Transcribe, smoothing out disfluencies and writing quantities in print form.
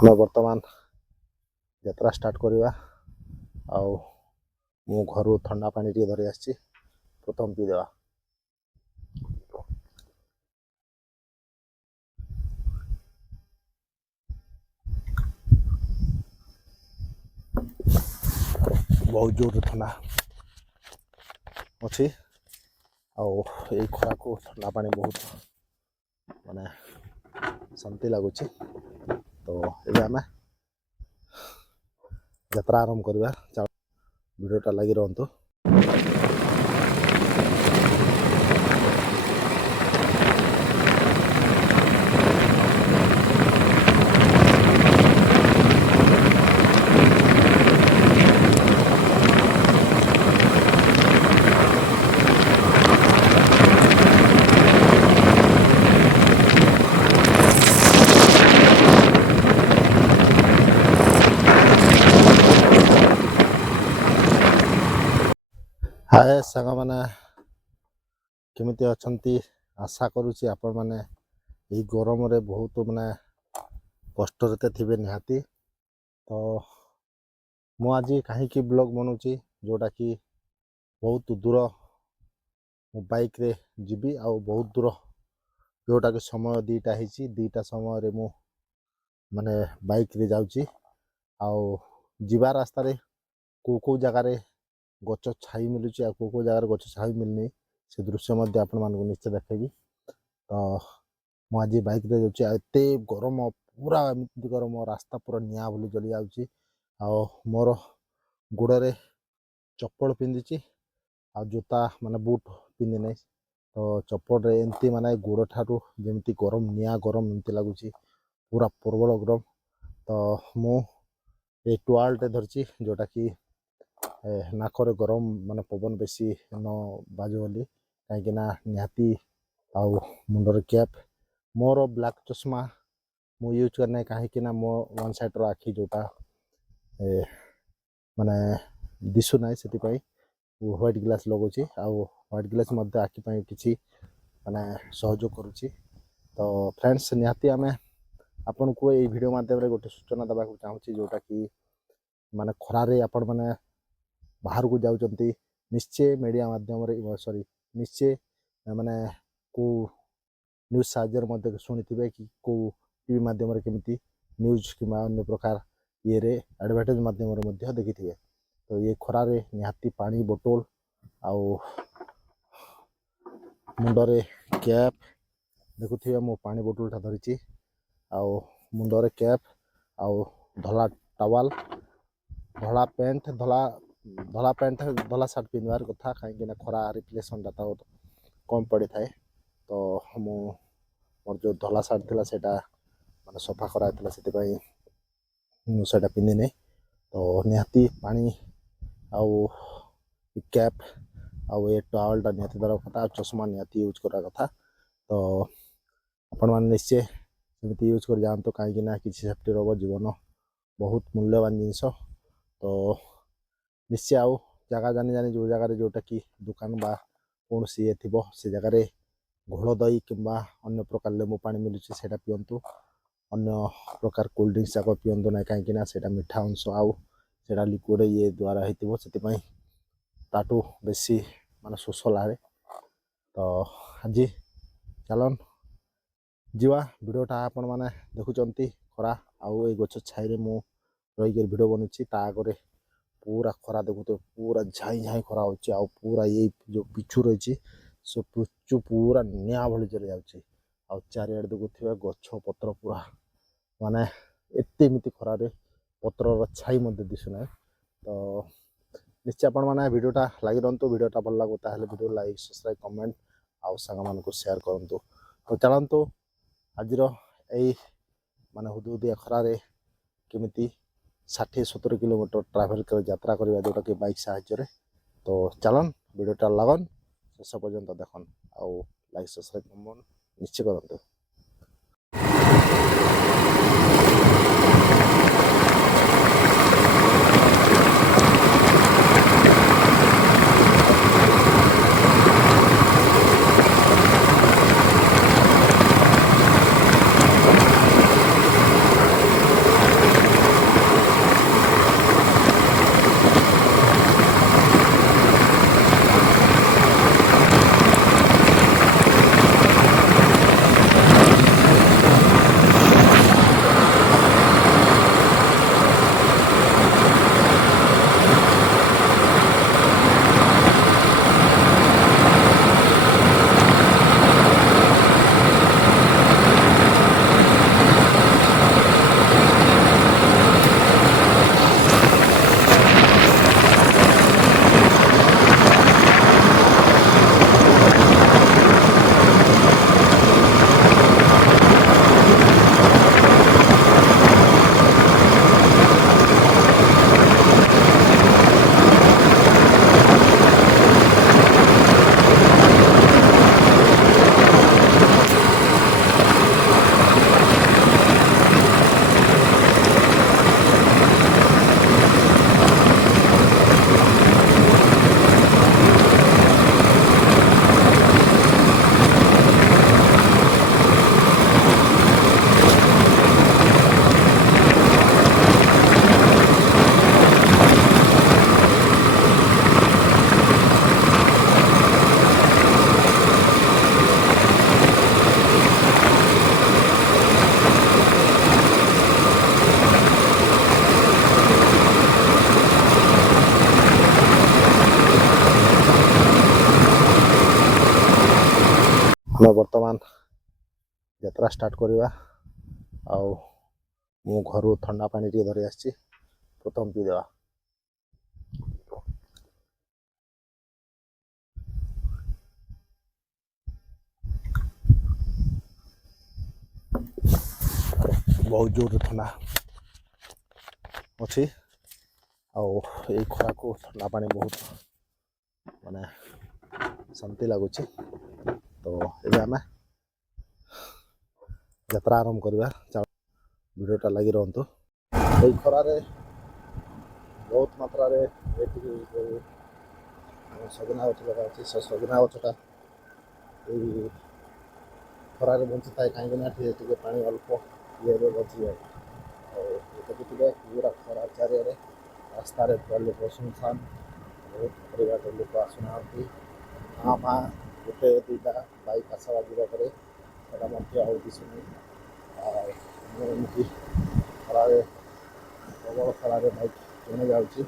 ଆମେ ବର୍ତ୍ତମାନ ଯାତ୍ରା ଷ୍ଟାର୍ଟ କରିବା। ଆଉ ମୁଁ ଘରୁ ଥଣ୍ଡା ପାଣି ଟିକେ ଧରି ଆସିଛି, ପ୍ରଥମ ପିଇଦେବା। ବହୁତ ଜୋରରେ ଥଣ୍ଡା ଅଛି, ଆଉ ଏଇ ଖରାକୁ ଥଣ୍ଡା ପାଣି ବହୁତ ମାନେ ଶାନ୍ତି ଲାଗୁଛି। ତ ଏବେ ଆମେ ଯାତ୍ରା ଆରମ୍ଭ କରିବା। ଭିଡ଼ିଓଟା ଲାଗି ରହନ୍ତୁ। ହାଏ ସାଙ୍ଗମାନେ, କେମିତି ଅଛନ୍ତି? ଆଶା କରୁଛି ଆପଣମାନେ ଏଇ ଗରମରେ ବହୁତ କଷ୍ଟରେ ଥିବେ ନିହାତି। ତ ମୁଁ ଆଜି କାହିଁକି ବ୍ଲଗ୍ ବନାଉଛି, ଯେଉଁଟାକି ବହୁତ ଦୂର ମୁଁ ବାଇକ୍ରେ ଯିବି, ଆଉ ବହୁତ ଦୂର ଯେଉଁଟାକି ସମୟ 2ଟା ହେଇଛି। 2ଟା ସମୟରେ ମୁଁ ବାଇକ୍ରେ ଯାଉଛି, ଆଉ ଯିବା ରାସ୍ତାରେ କେଉଁ ଜାଗାରେ ଗଛ ଛାଇ ମିଳୁଛି ଆଉ କେଉଁ ଜାଗାରେ ଗଛ ଛାଇ ମିଳୁନି, ସେ ଦୃଶ୍ୟ ମଧ୍ୟ ଆପଣମାନଙ୍କୁ ନିଶ୍ଚୟ ଦେଖେଇବି। ତ ମୁଁ ଆଜି ବାଇକ୍ରେ ଯାଉଛି, ଆଉ ଏତେ ଗରମ, ପୁରା ଏମିତି ଗରମ, ରାସ୍ତା ପୁରା ନିଆଁ ଭଳି ଜଳି ଯାଉଛି। ଆଉ ମୋର ଗୋଡ଼ରେ ଚପଲ ପିନ୍ଧିଛି, ଆଉ ଜୋତା ବୁଟ୍ ପିନ୍ଧି ନାହିଁ। ତ ଚପଲରେ ଏମିତି ଗୋଡ଼ ଠାରୁ ଯେମିତି ଗରମ, ନିଆଁ ଗରମ ଏମିତି ଲାଗୁଛି, ପୁରା ପ୍ରବଳ ଗରମ। ତ ମୁଁ ଏ ଟୁୱାଲଟେ ଧରିଛି, ଯେଉଁଟାକି ନାକରେ ଗରମ ପବନ ବେଶୀ ନ ବାଜୁ ବୋଲି, କାହିଁକିନା ନିହାତି। ଆଉ ମୁଣ୍ଡରେ କ୍ୟାପ୍, ମୋର ବ୍ଲାକ୍ ଚଷମା ମୁଁ ୟୁଜ୍ କରେ ନାହିଁ, କାହିଁକିନା ମୋ ୱାନ୍ ସାଇଡ଼୍ର ଆଖି ଯେଉଁଟା ଦିଶୁ ନାହିଁ, ସେଥିପାଇଁ ହ୍ୱାଇଟ୍ ଗ୍ଲାସ୍ ଲଗାଉଛି। ଆଉ ହ୍ୱାଇଟ୍ ଗ୍ଲାସ୍ ମଧ୍ୟ ଆଖି ପାଇଁ କିଛି ସହଯୋଗ କରୁଛି। ତ ଫ୍ରେଣ୍ଡସ୍, ନିହାତି ଆମେ ଆପଣଙ୍କୁ ଏଇ ଭିଡ଼ିଓ ମାଧ୍ୟମରେ ଗୋଟେ ସୂଚନା ଦେବାକୁ ଚାହୁଁଛି, ଯେଉଁଟାକି ଖରାରେ ଆପଣମାନେ ବାହାରକୁ ଯାଉଛନ୍ତି, ନିଶ୍ଚୟ ମିଡ଼ିଆ ମାଧ୍ୟମରେ ନିଶ୍ଚୟ କେଉଁ ନ୍ୟୁଜ୍ ସାହାଯ୍ୟରେ ମଧ୍ୟ ଶୁଣିଥିବେ, କି କେଉଁ ଟିଭି ମାଧ୍ୟମରେ କେମିତି ନ୍ୟୁଜ୍ କିମ୍ବା ଅନ୍ୟ ପ୍ରକାର ଇଏରେ ଆଡ଼ଭର୍ଟାଇଜ୍ ମାଧ୍ୟମରେ ମଧ୍ୟ ଦେଖିଥିବେ। ତ ଏ ଖରାରେ ନିହାତି ପାଣି ବୋତଲ, ଆଉ ମୁଣ୍ଡରେ କ୍ୟାପ୍, ଦେଖୁଥିବେ ମୁଁ ପାଣି ବୋତଲଟା ଧରିଛି, ଆଉ ମୁଣ୍ଡରେ କ୍ୟାପ୍, ଆଉ ଧଳା ଟାୱାଲ, ଧଳା ପ୍ୟାଣ୍ଟ, ଧଳା ସାର୍ଟ ପିନ୍ଧିବାର କଥା, କାହିଁକିନା ଖରା ରିଫ୍ଲେକ୍ସନ୍ଟା ତ କମ୍ ପଡ଼ିଥାଏ। ତ ମୋର ଯେଉଁ ଧଳା ସାର୍ଟ ଥିଲା ସେଇଟା ସଫା କରାଯାଇଥିଲା, ସେଥିପାଇଁ ମୁଁ ସେଇଟା ପିନ୍ଧିନି। ତ ନିହାତି ପାଣି ଆଉ କ୍ୟାପ୍ ଆଉ ଏ ଟାୱେଲ୍ଟା ନିହାତି ଦେବା କଥା, ଆଉ ଚଷମା ନିହାତି ୟୁଜ୍ କରିବା କଥା। ତ ଆପଣମାନେ ନିଶ୍ଚୟ ସେମିତି ୟୁଜ୍ କରି ଯାଆନ୍ତୁ, କାହିଁକିନା କିଛି ସେଫ୍ଟି ରହିବ, ଜୀବନ ବହୁତ ମୂଲ୍ୟବାନ ଜିନିଷ। ତ ନିଶ୍ଚୟ ଆଉ ଜାଗା ଜାଣି ଯେଉଁ ଜାଗାରେ ଯେଉଁଟାକି ଦୋକାନ ବା କୌଣସି ଇଏ ଥିବ, ସେ ଜାଗାରେ ଘୋଳ ଦହି କିମ୍ବା ଅନ୍ୟ ପ୍ରକାର ଲେମ୍ବୁ ପାଣି ମିଳୁଛି, ସେଇଟା ପିଅନ୍ତୁ। ଅନ୍ୟ ପ୍ରକାର କୋଲ୍ଡ ଡ୍ରିଙ୍କସ୍ ଯାକ ପିଅନ୍ତୁ ନାହିଁ, କାହିଁକିନା ସେଇଟା ମିଠା ଅଂଶ, ଆଉ ସେଇଟା ଲିକ୍ୱିଡ଼ ଇଏ ଦ୍ୱାରା ହେଇଥିବ, ସେଥିପାଇଁ ତାଠୁ ବେଶୀ ଶୋଷ ଲାଗେ। ତ ଆଜି ଚାଲନ୍ ଯିବା। ଭିଡ଼ିଓଟା ଆପଣମାନେ ଦେଖୁଛନ୍ତି, ଖରା ଆଉ ଏଇ ଗଛ ଛାଇରେ ମୁଁ ରହିକି ଭିଡ଼ିଓ ବନୁଛି। ତା ଆଗରେ ପୁରା ଖରା ଦେଖୁଥିବେ, ପୁରା ଝାଇଁ ଝାଇଁ ଖରା ହେଉଛି, ଆଉ ପୁରା ଏଇ ଯେଉଁ ପିଚୁ ରହିଛି, ସେ ପିଚୁ ପୁରା ନିଆଁ ଭଳି ଜଳି ଯାଉଛି। ଆଉ ଚାରିଆଡ଼େ ଦେଖୁଥିବେ ଗଛ ପତ୍ର ପୁରା ଏତେ ଏମିତି ଖରାରେ ପତ୍ରର ଛାଇ ମଧ୍ୟ ଦିଶୁନାହିଁ। ତ ନିଶ୍ଚୟ ଆପଣମାନେ ଭିଡ଼ିଓଟା ଲାଗି ରହନ୍ତୁ। ଭିଡ଼ିଓଟା ଭଲ ଲାଗୁ ତାହେଲେ ଭିଡ଼ିଓ ଲାଇକ୍, ସବସ୍କ୍ରାଇବ୍, କମେଣ୍ଟ ଆଉ ସାଙ୍ଗମାନଙ୍କୁ ସେୟାର କରନ୍ତୁ। ତ ଚାଲନ୍ତୁ ଆଜିର ଏଇ ହୁଦୁହୁଦିଆ ଖରାରେ କେମିତି 60-70 କିଲୋମିଟର ଟ୍ରାଭେଲ୍ କରି ଯାତ୍ରା କରିବା, ଯେଉଁଟାକି ବାଇକ୍ ସାହାଯ୍ୟରେ। ତ ଚାଲନ୍ ଭିଡ଼ିଓଟା ଲାଗନ୍, ଶେଷ ପର୍ଯ୍ୟନ୍ତ ଦେଖନ୍, ଆଉ ଲାଇକ୍, ସବସ୍କ୍ରାଇବ୍, କମେଣ୍ଟ ନିଶ୍ଚୟ କରନ୍ତୁ। ଆମେ ବର୍ତ୍ତମାନ ଯାତ୍ରା ଷ୍ଟାର୍ଟ କରିବା। ଆଉ ମୁଁ ଘରୁ ଥଣ୍ଡା ପାଣି ଟିକେ ଧରି ଆସିଛି, ପ୍ରଥମ ପିଇଦେବା। ବହୁତ ଜୋରରେ ଥଣ୍ଡା ଅଛି, ଆଉ ଏଇ ଖରାକୁ ଥଣ୍ଡା ପାଣି ବହୁତ ମାନେ ଶାନ୍ତି ଲାଗୁଛି। ତ ଏବେ ଆମେ ଯାତ୍ରା ଆରମ୍ଭ କରିବା। ଭିଡ଼ିଓଟା ଲାଗି ରହନ୍ତୁ। ଏଇ ଖରାରେ ବହୁତ ମାତ୍ରାରେ ଏଠିକି ଯେଉଁ ସଜନା ଗଛ ଲଗାଉଛି, ସେ ସଜନା ଗଛଟା ଏଇ ଖରାରେ ବଞ୍ଚିଥାଏ, କାହିଁକିନା ଟିକେ ପାଣି ଅଳ୍ପ ଇଏରେ ବଞ୍ଚିଯାଏ। ଆଉ ଦେଖୁଥିବେ ପୁରା ଖରା ଚାରିଆଡ଼େ, ରାସ୍ତାରେ ପୁରା ଲୋକ ସୁନସାନ, ବହୁତ ପରିବାର ଲୋକ ଆସୁନାହାନ୍ତି। ମା ଗୋଟେ ଦୁଇଟା ବାଇକ୍ ଆସିବା ଯିବା ପରେ ସେଟା ମଧ୍ୟ ଆଉ ଦିଶୁନି। ଆଉ ମୁଁ ଏମିତି ଖରାରେ ପ୍ରବଳ ଖରାରେ ବାଇକ୍ ଚଲେଇ ଯାଉଛି।